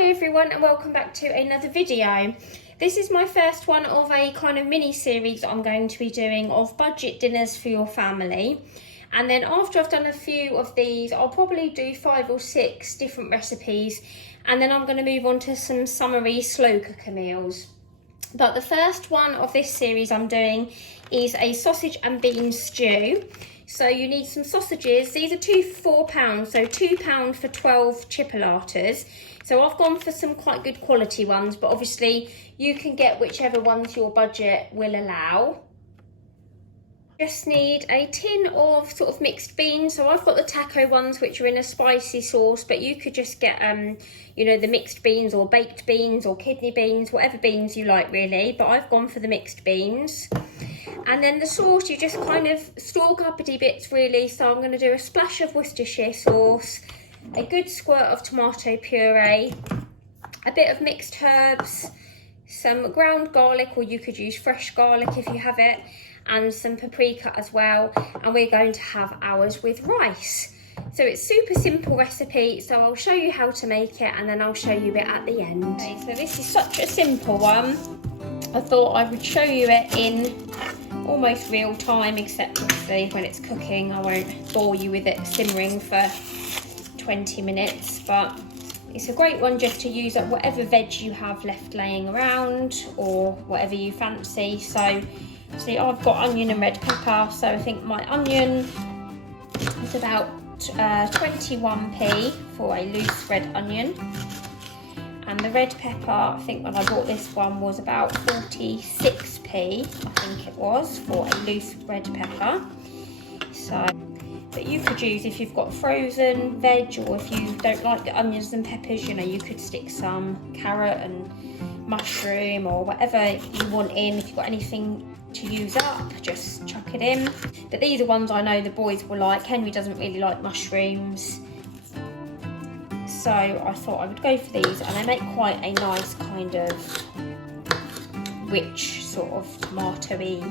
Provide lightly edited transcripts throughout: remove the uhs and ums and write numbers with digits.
Hi everyone and welcome back to another video. This is my first one of a kind of mini series that I'm going to be doing of budget dinners for your family. And then after I've done a few of these, I'll probably do 5 or 6 different recipes. And then I'm going to move on to some summery slow cooker meals. But the first one of this series I'm doing is a sausage and bean stew. So you need some sausages. These are 2 for £4, so £2 for 12 chipolatas. So I've gone for some quite good quality ones, but obviously you can get whichever ones your budget will allow. Just need a tin of sort of mixed beans. So I've got the taco ones which are in a spicy sauce, but you could just get you know, the mixed beans or baked beans or kidney beans, whatever beans you like really, but I've gone for the mixed beans. And then the sauce, you just kind of stalk uppity bits really. So I'm going to do a splash of Worcestershire sauce, a good squirt of tomato puree, a bit of mixed herbs, some ground garlic, or you could use fresh garlic if you have it, and some paprika as well. And we're going to have ours with rice. So it's super simple recipe, so I'll show you how to make it and then I'll show you it at the end. Okay, so this is such a simple one. I thought I would show you it in almost real time, except obviously when it's cooking I won't bore you with it simmering for 20 minutes, but it's a great one just to use up whatever veg you have left laying around or whatever you fancy. So see, I've got onion and red pepper, so I think my onion is about 21p for a loose red onion, and the red pepper, I think when I bought this one was about 46p, I think it was, for a loose red pepper. So, but you could use, if you've got frozen veg, or if you don't like the onions and peppers, you know, you could stick some carrot and mushroom or whatever you want in. If you've got anything to use up, just chuck it in. But these are ones I know the boys will like. Henry doesn't really like mushrooms, so I thought I would go for these, and they make quite a nice kind of rich sort of tomatoey,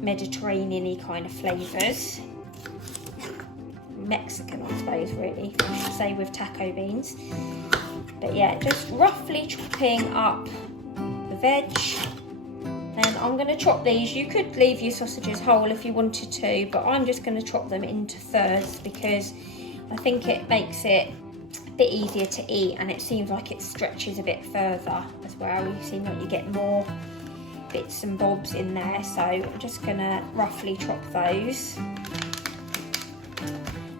Mediterranean-y kind of flavours. Mexican, I suppose, really, I should say, with taco beans. But yeah, just roughly chopping up the veg. And I'm going to chop these. You could leave your sausages whole if you wanted to, but I'm just going to chop them into thirds because I think it makes it a bit easier to eat, and it seems like it stretches a bit further as well. You seem like you get more bits and bobs in there, so I'm just going to roughly chop those.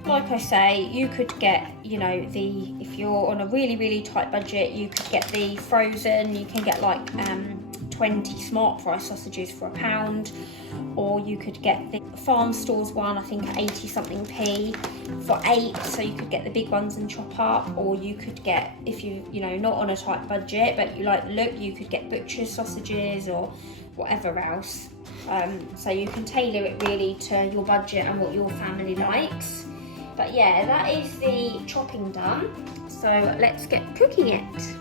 Like I say, you could get, you know, if you're on a really tight budget, you could get the frozen. You can get like 20 smart fry sausages for £1, or you could get the farm stores one, I think 80 something p for 8, so you could get the big ones and chop up. Or you could get, if you know, not on a tight budget but you like the look, you could get butcher's sausages or whatever else. So you can tailor it really to your budget and what your family likes. But yeah, that is the chopping done, so let's get cooking it.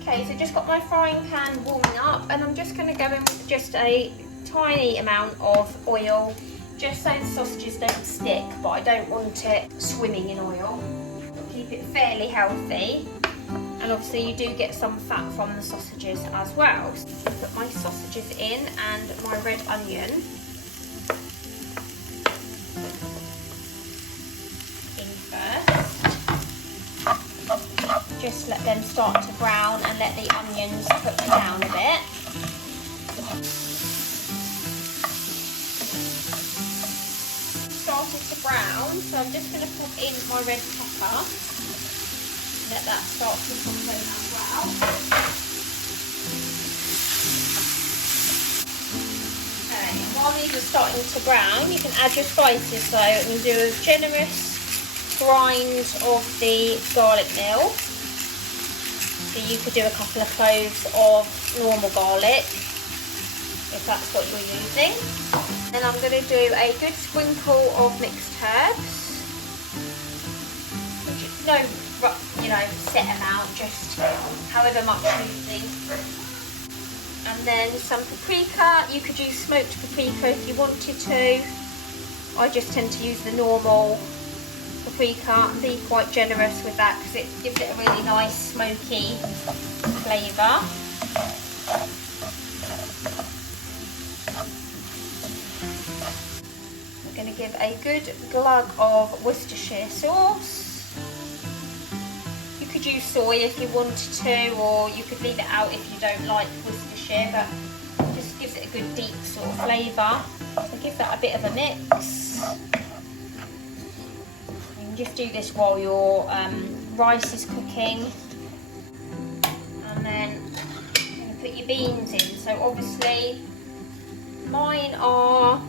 Okay, so just got my frying pan warming up, and I'm just going to go in with just a tiny amount of oil, just so the sausages don't stick, but I don't want it swimming in oil. I'll keep it fairly healthy, and obviously you do get some fat from the sausages as well. So I'll put my sausages in and my red onion in first. Just let them start to brown and let the onions cook down a bit. Started to brown, so I'm just going to pop in my red pepper. Let that start to soften as well. Okay, and while these are starting to brown, you can add your spices. So you do a generous grind of the garlic mill. So you could do a couple of cloves of normal garlic, if that's what you're using. Then I'm going to do a good sprinkle of mixed herbs, which is no, you know, set amount, just however much you need. And then some paprika. You could use smoked paprika if you wanted to. I just tend to use the normal paprika and be quite generous with that because it gives it a really nice smoky flavour. We're going to give a good glug of Worcestershire sauce. You could use soy if you wanted to, or you could leave it out if you don't like Worcestershire, but just gives it a good deep sort of flavour. So give that a bit of a mix. You can just do this while your rice is cooking. And then you're going to put your beans in. So obviously mine are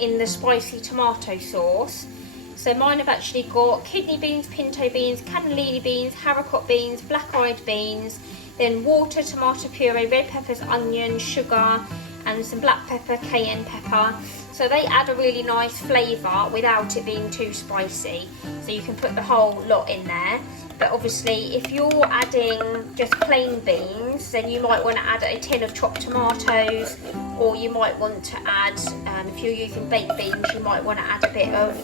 in the spicy tomato sauce. So mine have actually got kidney beans, pinto beans, cannellini beans, haricot beans, black-eyed beans, then water, tomato puree, red peppers, onion, sugar, and some black pepper, cayenne pepper. So they add a really nice flavour without it being too spicy. So you can put the whole lot in there. But obviously if you're adding just plain beans, then you might want to add a tin of chopped tomatoes, or you might want to add, if you're using baked beans, you might want to add a bit of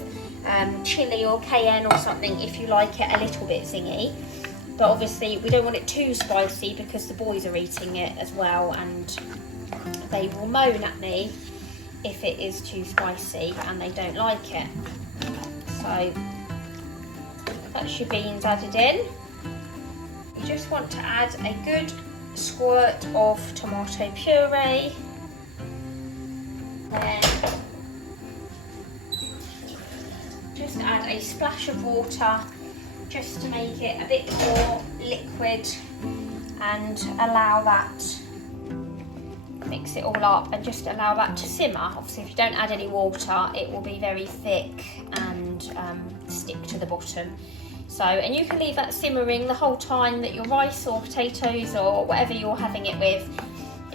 chili or cayenne or something if you like it a little bit zingy. But obviously we don't want it too spicy because the boys are eating it as well and they will moan at me if it is too spicy and they don't like it. So that's your beans added in. You just want to add a good squirt of tomato puree. Then just add a splash of water just to make it a bit more liquid and allow that, mix it all up and just allow that to simmer. Obviously if you don't add any water it will be very thick and stick to the bottom. So, and you can leave that simmering the whole time that your rice or potatoes or whatever you're having it with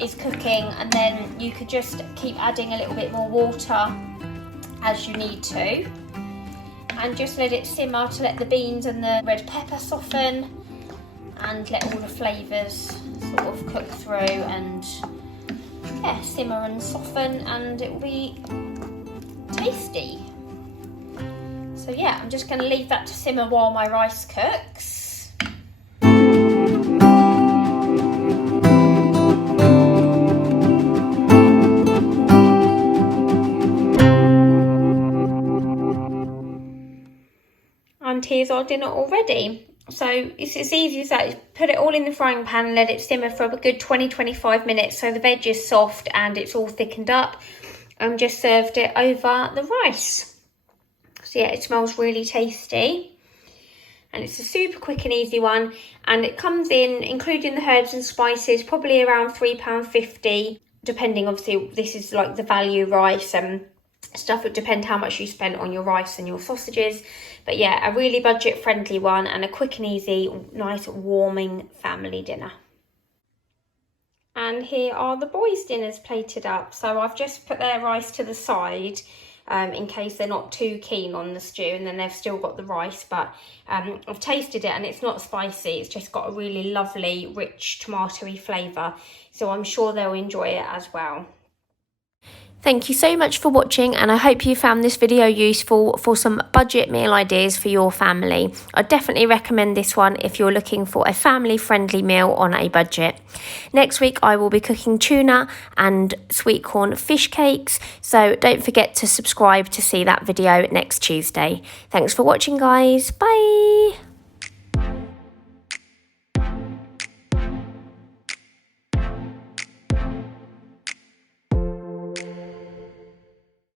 is cooking, and then you could just keep adding a little bit more water as you need to. And just let it simmer to let the beans and the red pepper soften and let all the flavours sort of cook through and yeah, simmer and soften, and it will be tasty. So yeah, I'm just going to leave that to simmer while my rice cooks. And here's our dinner already. So it's as easy as that. Put it all in the frying pan and let it simmer for a good 20-25 minutes so the veg is soft and it's all thickened up. And just served it over the rice. So yeah, it smells really tasty. And it's a super quick and easy one. And it comes in, including the herbs and spices, probably around £3.50, depending, obviously, this is like the value rice and stuff. It depends how much you spent on your rice and your sausages. But yeah, a really budget friendly one and a quick and easy, nice warming family dinner. And here are the boys' dinners plated up. So I've just put their rice to the side in case they're not too keen on the stew, and then they've still got the rice. But I've tasted it and it's not spicy. It's just got a really lovely, rich, tomatoey flavour. So I'm sure they'll enjoy it as well. Thank you so much for watching, and I hope you found this video useful for some budget meal ideas for your family. I definitely recommend this one if you're looking for a family friendly meal on a budget. Next week I will be cooking tuna and sweet corn fish cakes, so don't forget to subscribe to see that video next Tuesday. Thanks for watching, guys. Bye.